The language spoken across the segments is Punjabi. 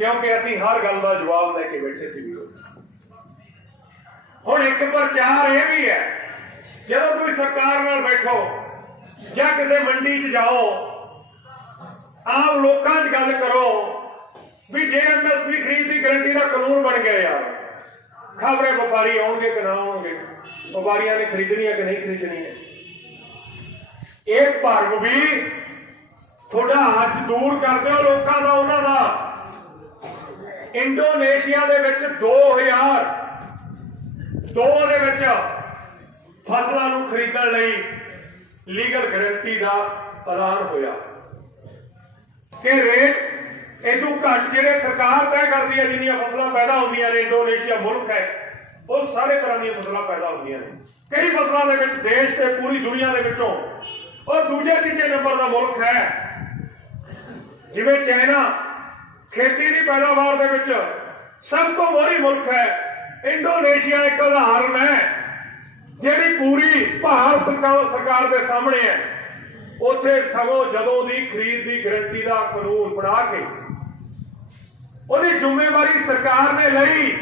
ਕਿਉਂਕਿ ਅਸੀਂ ਹਰ ਗੱਲ ਦਾ ਜਵਾਬ ਲੈ ਕੇ ਬੈਠੇ ਸੀ ਵੀਰੋ। ਹੁਣ ਇੱਕ ਪ੍ਰਚਾਰ ਇਹ ਵੀ ਹੈ, ਜਦੋਂ ਤੁਸੀਂ ਸਰਕਾਰ ਨਾਲ ਬੈਠੋ ਜਾਂ ਕਿਸੇ ਮੰਡੀ 'ਚ ਜਾਓ, ਆਮ ਲੋਕਾਂ 'ਚ ਗੱਲ ਕਰੋ ਵੀ ਜੇ ਐਮਐਸਪੀ ਖਰੀਦ ਦੀ ਗਰੰਟੀ ਦਾ ਕਾਨੂੰਨ ਬਣ ਗਿਆ ਯਾਰ, ਖਬਰੇ ਵਪਾਰੀ ਆਉਣਗੇ ਕਿ ਨਾ ਆਉਣਗੇ, ਵਪਾਰੀਆਂ ਨੇ ਖਰੀਦਣੀ ਹੈ ਕਿ ਨਹੀਂ ਖਰੀਦਣੀ ਹੈ। ਇਹ ਭਰਮ ਵੀ ਤੁਹਾਡਾ ਹੱਥ ਦੂਰ ਕਰ ਦਿਓ ਲੋਕਾਂ ਦਾ, ਉਹਨਾਂ ਦਾ। ਇੰਡੋਨੇਸ਼ੀਆ ਦੇ ਵਿੱਚ 2000 ਦੋ ਦੇ ਵਿੱਚ ਫਸਲਾਂ ਨੂੰ ਖਰੀਦਣ ਲਈ ਲੀਗਲ ਗਰੰਟੀ ਦਾ ਐਲਾਨ ਹੋਇਆ। ਕਿ ਰੇਟ ਇਦੋਂ ਘੱਟ, ਜਿਹੜੇ ਸਰਕਾਰ ਤੈਅ ਕਰਦੀ ਹੈ ਜਿੰਨੀਆਂ ਫਸਲਾਂ ਪੈਦਾ ਹੁੰਦੀਆਂ ਨੇ, ਇੰਡੋਨੇਸ਼ੀਆ ਮੁਲਕ ਹੈ, ਉਹ ਸਾਰੇ ਤਰ੍ਹਾਂ ਦੀਆਂ ਫਸਲਾਂ ਪੈਦਾ ਹੁੰਦੀਆਂ ਨੇ। ਕਈ ਫਸਲਾਂ ਦੇ ਵਿੱਚ ਦੇਸ਼ ਤੇ ਪੂਰੀ ਦੁਨੀਆ ਦੇ ਵਿੱਚੋਂ, ਉਹ ਦੂਜੇ ਤੀਜੇ ਨੰਬਰ ਦਾ ਮੁਲਕ ਹੈ। ਜਿਵੇਂ ਚਾਈਨਾ ਖੇਤੀ ਦੀ ਪੈਦਾਵਾਰ ਦੇ ਵਿੱਚ ਸਭ ਤੋਂ ਮੋਹਰੀ ਮੁਲਕ ਹੈ। ਇੰਡੋਨੇਸ਼ੀਆ ਇੱਕ ਉਦਾਹਰਨ ਹੈ, ਜਿਹੜੀ ਪੂਰੀ ਭਾਰਤ ਸਰਕਾਰ ਸਰਕਾਰ ਦੇ ਸਾਹਮਣੇ ਹੈ। ਉੱਥੇ ਸਗੋਂ ਜਦੋਂ ਦੀ ਖਰੀਦ ਦੀ ਗਰੰਟੀ ਦਾ ਕਾਨੂੰਨ ਬਣਾ ਕੇ ਉਹਦੀ ਜ਼ਿੰਮੇਵਾਰੀ ਸਰਕਾਰ ਨੇ ਲਈ,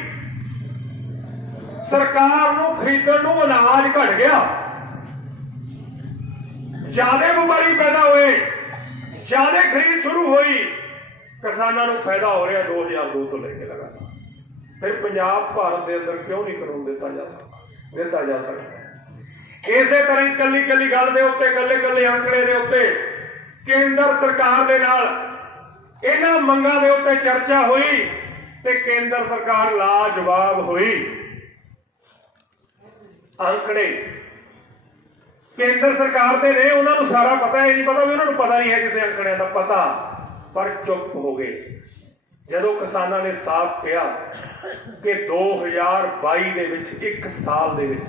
ਸਰਕਾਰ ਨੂੰ ਖਰੀਦਣ ਨੂੰ ਅਨਾਜ ਘਟ ਗਿਆ। ਜ਼ਿਆਦਾ ਬਿਮਾਰੀ ਪੈਦਾ ਹੋਏ, ਜ਼ਿਆਦਾ ਖਰੀਦ ਸ਼ੁਰੂ ਹੋਈ। ਕਿਸਾਨਾਂ ਨੂੰ ਫਾਇਦਾ ਹੋ ਰਿਹਾ 2002 ਤੋਂ ਲੈ ਕੇ ਲਗਾਤਾਰ। ਫਿਰ ਪੰਜਾਬ, ਭਾਰਤ ਦੇ ਅੰਦਰ ਕਿਉਂ ਨਹੀਂ ਕਾਨੂੰਨ ਦਿੱਤਾ ਜਾ ਸਕਦਾ? ਦਿੱਤਾ ਜਾ ਸਕਦਾ ਇਸੇ ਤਰ੍ਹਾਂ ਹੀ ਕੱਲੀ ਗੱਲ ਦੇ ਉੱਤੇ ਇਕੱਲੇ ਕੱਲੇ ਅੰਕੜੇ ਦੇ ਉੱਤੇ, ਕੇਂਦਰ ਸਰਕਾਰ ਦੇ ਨਾਲ ਇਹਨਾਂ ਮੰਗਾਂ ਦੇ ਉੱਤੇ ਚਰਚਾ ਹੋਈ ਤੇ ਕੇਂਦਰ ਸਰਕਾਰ ਲਾਜਵਾਬ ਹੋਈ। ਅੰਕੜੇ, ਕੇਂਦਰ ਸਰਕਾਰ ਦੇ ਨੇ, ਉਹਨਾਂ ਨੂੰ ਸਾਰਾ ਪਤਾ ਹੈ ਨਹੀਂ, ਪਤਾ ਵੀ ਉਹਨਾਂ ਨੂੰ ਪਤਾ ਨਹੀਂ ਹੈ ਕਿਸੇ ਅੰਕੜਿਆਂ ਦਾ ਪਤਾ। ਪਰ ਚੁੱਪ ਹੋ ਗਏ। ਜਦੋਂ ਕਿਸਾਨਾਂ ਨੇ ਸਾਫ਼ ਕਿਹਾ ਕਿ 2022 ਦੇ ਵਿੱਚ ਇੱਕ ਸਾਲ ਦੇ ਵਿੱਚ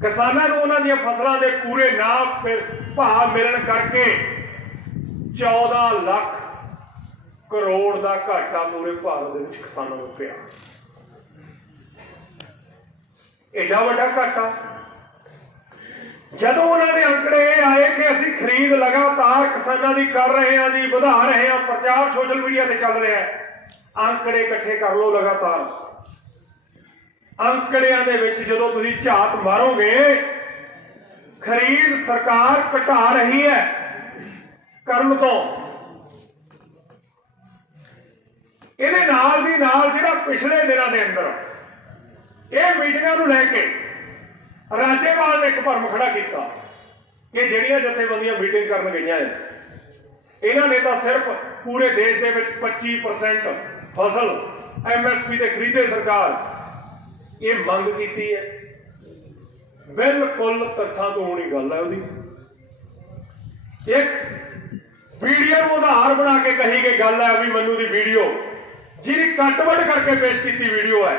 ਕਿਸਾਨਾਂ ਨੂੰ ਉਹਨਾਂ ਦੀਆਂ ਫਸਲਾਂ ਦੇ ਪੂਰੇ ਨਾ ਫਿਰ ਭਾਅ ਮਿਲਣ ਕਰਕੇ 14 ਲੱਖ ਕਰੋੜ ਦਾ ਘਾਟਾ ਪੂਰੇ ਭਾਰਤ ਦੇ ਵਿੱਚ ਕਿਸਾਨਾਂ ਨੂੰ ਪਿਆ। ਐਡਾ ਵੱਡਾ ਘਾਟਾ। ਜਦੋਂ ਉਹਨਾਂ ਦੇ ਅੰਕੜੇ ਇਹ ਆਏ ਕਿ ਅਸੀਂ ਖਰੀਦ ਲਗਾਤਾਰ ਕਿਸਾਨਾਂ ਦੀ ਕਰ ਰਹੇ ਹਾਂ ਜੀ, ਵਧਾ ਰਹੇ ਹਾਂ, ਪ੍ਰਚਾਰ ਸੋਸ਼ਲ ਮੀਡੀਆ ਤੇ ਚੱਲ ਰਿਹਾ ਹੈ, ਅੰਕੜੇ ਇਕੱਠੇ ਕਰ ਲਓ ਲਗਾਤਾਰ। ਅੰਕੜਿਆਂ ਦੇ ਵਿੱਚ ਜਦੋਂ ਤੁਸੀਂ ਝਾਤ ਮਾਰੋਗੇ, ਖਰੀਦ ਸਰਕਾਰ ਘਟਾ ਰਹੀ ਹੈ ਕਰਮ ਤੋਂ। ਇਹਦੇ ਨਾਲ ਦੀ ਨਾਲ ਜਿਹੜਾ ਪਿਛਲੇ ਦਿਨਾਂ ਦੇ ਅੰਦਰ ਇਹ ਮੀਟਿੰਗਾਂ ਨੂੰ ਲੈ ਕੇ ਰਾਜੇਵਾਲ ਨੇ ਇੱਕ ਭਰਮ ਖੜਾ ਕੀਤਾ ਕਿ ਜਿਹੜੀਆਂ ਜਥੇਬੰਦੀਆਂ ਮੀਟਿੰਗ ਕਰਨ ਗਈਆਂ ਨੇ, ਇਹਨਾਂ ਨੇ ਤਾਂ ਸਿਰਫ ਪੂਰੇ ਦੇਸ਼ ਦੇ ਵਿੱਚ 25% ਫਸਲ ਐਮਐਸਪੀ ਤੇ ਖਰੀਦੇ ਸਰਕਾਰ ਇਹ ਮੰਗ ਕੀਤੀ ਹੈ। ਬਿਲਕੁਲ ਤੱਥਾਂ ਤੋਂ ਹੋਣੀ ਗੱਲ ਹੈ ਉਹਦੀ। ਇੱਕ ਵੀਡੀਓ ਨੂੰ ਆਧਾਰ ਬਣਾ ਕੇ ਕਹੀ ਗਈ ਗੱਲ ਹੈ ਵੀ ਮੈਨੂੰ ਦੀ ਵੀਡੀਓ, ਜਿਹਦੀ ਕੱਟ-ਵੱਢ ਕਰਕੇ ਪੇਸ਼ ਕੀਤੀ ਵੀਡੀਓ ਹੈ।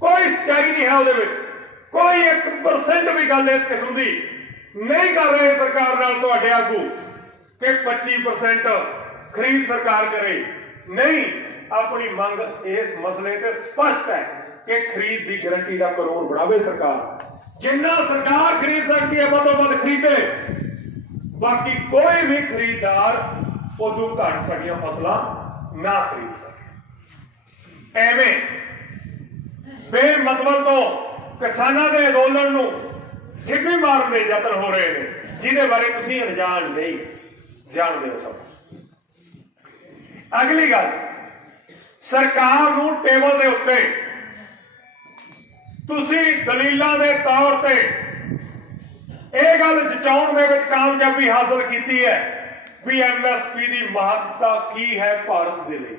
ਕੋਈ ਸੱਚਾਈ ਨਹੀਂ ਹੈ ਉਹਦੇ ਵਿੱਚ। ਕੋਈ 1% ਵੀ ਗੱਲ ਇਸ ਕਿਸਮ ਦੀ ਨਹੀਂ ਕਰ ਰਹੇ ਸਰਕਾਰ ਨਾਲ ਤੁਹਾਡੇ ਆਗੂ ਕਿ 25% ਖਰੀਦ ਸਰਕਾਰ ਕਰੇ। ਨਹੀਂ, ਆਪਣੀ ਮੰਗ ਇਸ ਮਸਲੇ ਤੇ ਸਪਸ਼ਟ ਹੈ ਕਿ ਖਰੀਦ ਦੀ ਗਰੰਟੀ ਦਾ ਕਾਨੂੰਨ ਬਣਾਵੇ ਸਰਕਾਰ। ਜਿੰਨਾ ਸਰਕਾਰ ਖਰੀਦ ਸਕਦੀ ਹੈ, ਵੱਧੋ ਵੱਧ ਖਰੀਦੇ। ਬਾਕੀ ਕੋਈ ਵੀ ਖਰੀਦਦਾਰ, ਉਦੋਂ ਘੱਟ ਸਾਡੀਆਂ ਫਸਲਾਂ ਨਾ ਖਰੀਦ ਸਕੇ। ਐਵੇਂ, ਬੇਮਤਲਬ ਤੋਂ ਕਿਸਾਨਾਂ ਦੇ ਅੰਦੋਲਨ ਨੂੰ ਠਿੱਗੀ ਮਾਰਨ ਦੇ ਯਤਨ ਹੋ ਰਹੇ ਨੇ, ਜਿਹਦੇ ਬਾਰੇ ਤੁਸੀਂ ਅਣਜਾਣ ਨਹੀਂ, ਜਾਣਦੇ ਹੋ ਸਭ। ਅਗਲੀ ਗੱਲ, ਸਰਕਾਰ ਨੂੰ ਟੇਬਲ ਦੇ ਉੱਤੇ ਤੁਸੀਂ ਦਲੀਲਾਂ ਦੇ ਤੌਰ ਤੇ ਇਹ ਗੱਲ ਜਚਾਉਣ ਦੇ ਵਿੱਚ ਕਾਮਯਾਬੀ ਹਾਸਲ ਕੀਤੀ ਹੈ ਵੀ ਐਮਐਸਪੀ ਦੀ ਮਹੱਤਤਾ ਕੀ ਹੈ ਭਾਰਤ ਦੇ ਲਈ।